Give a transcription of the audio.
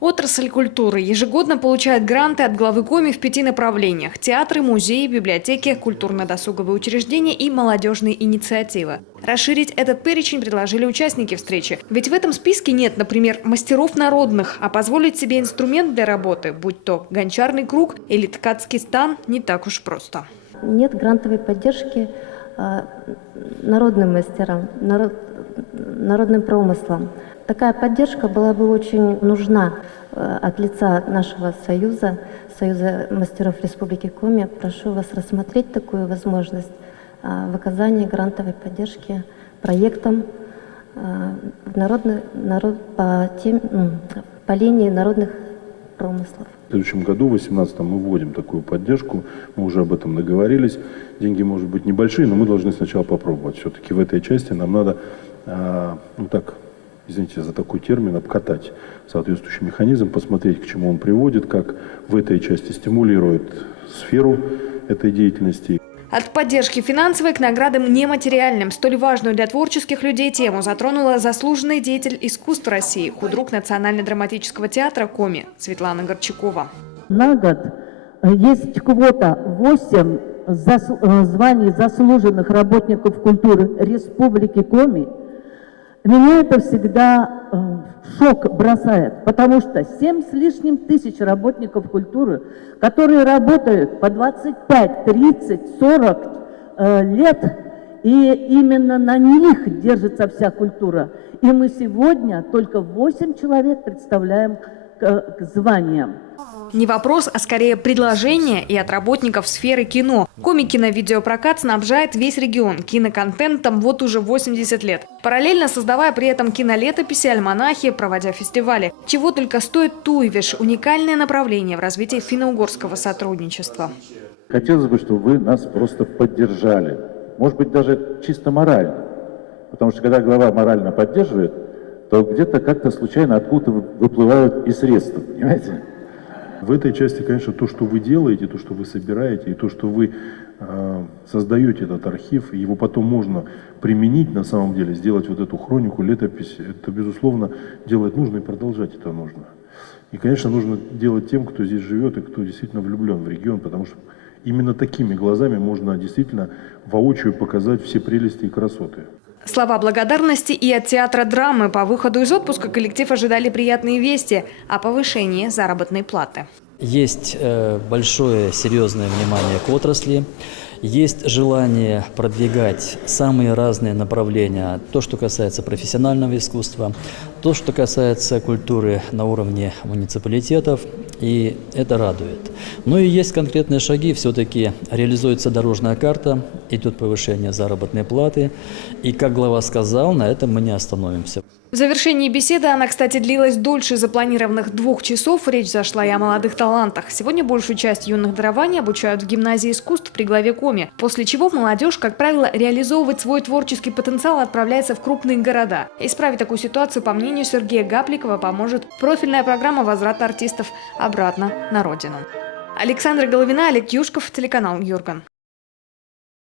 Отрасль культуры ежегодно получает гранты от главы Коми в 5 направлениях – театры, музеи, библиотеки, культурно-досуговые учреждения и молодежные инициативы. Расширить этот перечень предложили участники встречи. Ведь в этом списке нет, например, мастеров народных, а позволить себе инструмент для работы, будь то гончарный круг или ткацкий стан, не так уж просто. Нет грантовой поддержки народным мастерам, народным промыслам. Такая поддержка была бы очень нужна от лица нашего союза мастеров Республики Коми. Прошу вас рассмотреть такую возможность в грантовой поддержки проектам по линии народных промыслов. В следующем году, в 2018, мы вводим такую поддержку, мы уже об этом договорились. Деньги, может быть, небольшие, но мы должны сначала попробовать. Все-таки в этой части нам надо, извините за такой термин, обкатать соответствующий механизм, посмотреть, к чему он приводит, как в этой части стимулирует сферу этой деятельности. От поддержки финансовой к наградам нематериальным. Столь важную для творческих людей тему затронула заслуженный деятель искусств России, худрук Национально-драматического театра Коми Светлана Горчакова. На год есть квота 8 званий заслуженных работников культуры Республики Коми. Меня это всегда в шок бросает, потому что 7 с лишним тысяч работников культуры, которые работают по 25, 30, 40 лет, и именно на них держится вся культура. И мы сегодня только 8 человек представляем к званиям. Не вопрос, а скорее предложение и от работников сферы кино. Коми киновидеопрокат снабжает весь регион киноконтентом вот уже 80 лет. Параллельно создавая при этом кинолетописи, альманахи, проводя фестивали. Чего только стоит Туйвиш – уникальное направление в развитии финно-угорского сотрудничества. Хотелось бы, чтобы вы нас просто поддержали. Может быть, даже чисто морально. Потому что когда глава морально поддерживает, то где-то как-то случайно откуда-то выплывают и средства, понимаете? В этой части, конечно, то, что вы делаете, то, что вы собираете, и то, что вы создаете этот архив, его потом можно применить на самом деле, сделать вот эту хронику, летопись, это, безусловно, делать нужно и продолжать это нужно. И, конечно, нужно делать тем, кто здесь живет и кто действительно влюблен в регион, потому что именно такими глазами можно действительно воочию показать все прелести и красоты. Слова благодарности и от театра драмы. По выходу из отпуска коллектив ожидали приятные вести о повышении заработной платы. Есть большое серьезное внимание к отрасли, есть желание продвигать самые разные направления. То, что касается профессионального искусства, то, что касается культуры на уровне муниципалитетов, и это радует. Ну и есть конкретные шаги, все-таки реализуется дорожная карта, идет повышение заработной платы, и, как глава сказал, на этом мы не остановимся. В завершении беседы, она, кстати, длилась дольше запланированных 2 часов, речь зашла и о молодых талантах. Сегодня большую часть юных дарований обучают в гимназии искусств при главе Коми, после чего молодежь, как правило, реализовывать свой творческий потенциал отправляется в крупные города. Исправить такую ситуацию, по мнению Сергея Гапликова, поможет профильная программа возврата артистов обратно на родину. Александра Головина, Олег Юшков, телеканал Юрган.